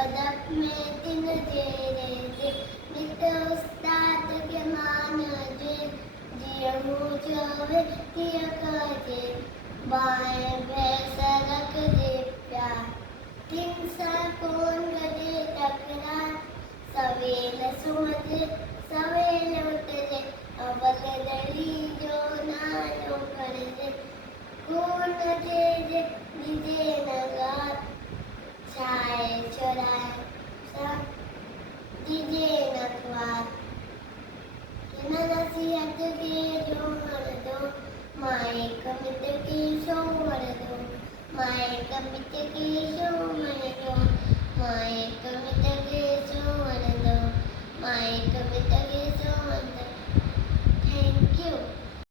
अदब में दिन जेरे जे नित उस्ताद के मान जे जिय मुझे तिय कजे बाएं भैंस रख दे प्यार तीन सा कौन गदे टकरार सवेल सुमझ सवेल उतरे अवल दड़ी जो नानो कर दे कौन दे जे निजे नगार छाए चुराए सब दीजे नखवार कि नसीहत के जो मर दो माए कमित की शो मर दो माए कमित की शो